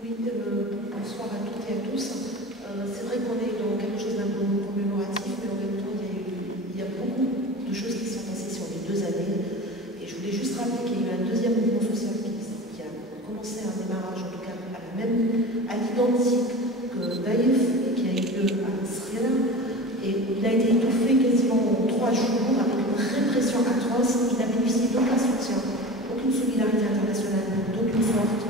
Oui, bonsoir à toutes et à tous. C'est vrai qu'on est dans quelque chose d'un peu commémoratif, mais en même temps, il y a beaucoup de choses qui sont passées sur les 2 années. Et je voulais juste rappeler qu'il y a eu un deuxième mouvement social qui a commencé un démarrage, en tout cas à l'identique que Daïf, qui a eu lieu à Israël. Et il a été étouffé quasiment en 3 jours avec une répression atroce. Il n'a bénéficié d'aucun soutien, aucune solidarité internationale, d'aucune sorte.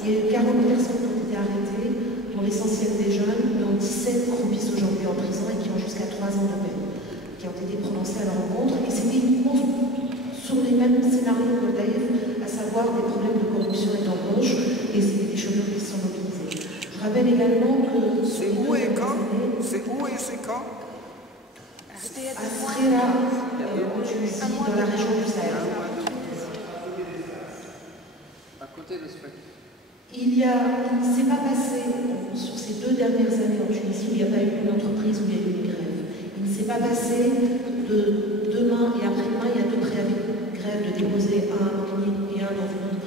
Il y a eu 40 personnes qui ont été arrêtées, dont l'essentiel des jeunes, dont 17 croupissent aujourd'hui en prison et qui ont jusqu'à 3 ans de peine, qui ont été prononcés à leur rencontre. Et c'était uniquement sur les mêmes scénarios que Daïf, à savoir des problèmes de corruption et d'embauche, et des chômeurs qui sont mobilisés. Je rappelle également que... C'est où et quand? C'est où et c'est quand? À Srera, en Tunisie, dans la région du Sahel. À côté de Sfax. Il ne s'est pas passé, sur ces 2 dernières années en Tunisie, où il n'y a pas eu une entreprise, où il y a eu une grève. Il ne s'est pas passé de demain et après-demain, il y a 2 préavis de grève de déposer un en ligne et un dans une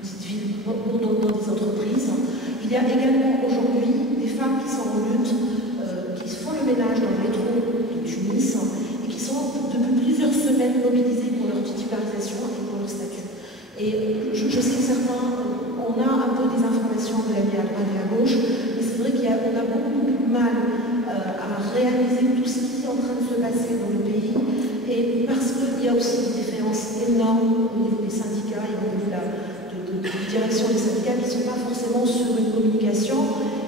petite ville, pour dans des entreprises. Il y a également aujourd'hui des femmes qui sont en lutte, qui font le ménage dans le métro de Tunis et qui sont depuis plusieurs semaines mobilisées pour leur titularisation et pour leur statut. Et je sais que certains, on a un peu des informations de la vie à droite et à gauche, mais c'est vrai qu'on a beaucoup de mal à réaliser tout ce qui est en train de se passer dans le pays, et parce qu'il y a aussi des différences énormes au niveau des syndicats et au niveau de la direction des syndicats qui ne sont pas forcément sur une communication,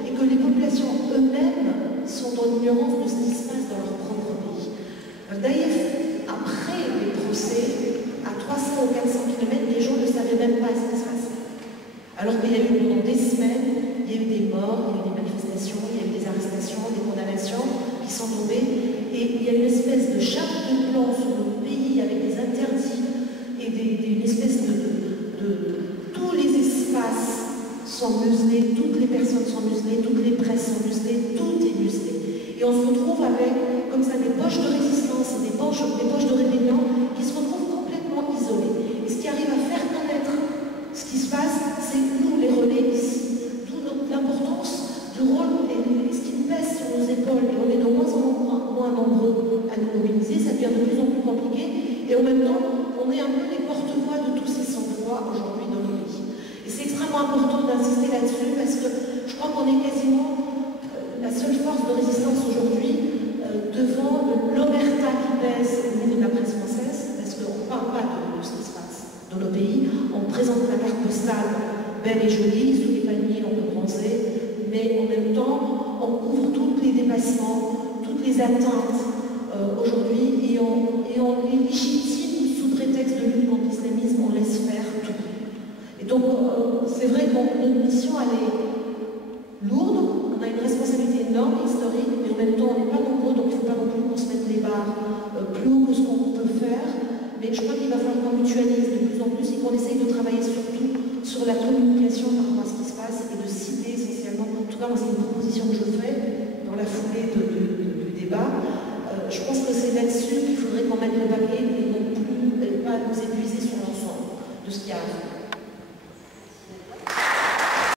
et que les populations eux-mêmes sont dans l'ignorance de ce qui se passe dans leur propre pays. D'ailleurs, après les procès, à 300 ou 400 km, les gens ne savaient même pas ce qui se passait. Alors qu'il y a eu pendant des semaines, il y a eu des morts, il y a eu des manifestations, il y a eu des arrestations, des condamnations qui sont tombées, et il y a une espèce de charte de plan sur le pays avec des interdits et une espèce tous les espaces sont muselés, toutes les personnes sont muselées, toutes les presses sont muselées, tout est muselé. Et on se retrouve avec, comme ça, des poches de résistance et des poches de rébellion qui se retrouvent complètement isolées. Et ce qui arrive à faire connaître ce qui se passe, c'est nous les relais ici. D'où l'importance du rôle et ce qui nous pèse sur nos épaules. Et on est de moins en moins nombreux à nous mobiliser, ça devient de plus en plus compliqué. Et en même temps, on est un peu les porte-voix de tous ces sans-voix aujourd'hui dans nos pays. Et c'est extrêmement important d'insister là-dessus parce que je crois qu'on est quasiment la seule force de résistance aujourd'hui devant l'omerta qui pèse au niveau de la presse française, parce qu'on ne parle pas de ce qui se passe dans nos pays. On présente la carte postale belle et jolie, sous les palmiers on peut bronzer, mais en même temps on couvre tous les dépassements, toutes les atteintes aujourd'hui, et on les légitime sous prétexte de lutte contre l'islamisme, on laisse faire tout. Et donc c'est vrai que notre mission elle est lourde, on a une responsabilité énorme, historique, mais en même temps on n'est pas nombreux, donc il ne faut pas non plus qu'on se mette les barres plus haut que ce qu'on peut faire. Mais je crois qu'il va falloir qu'on mutualise de plus en plus et qu'on essaye de travailler surtout sur la communication par rapport à ce qui se passe et de citer essentiellement, en tout cas moi c'est une proposition que je fais,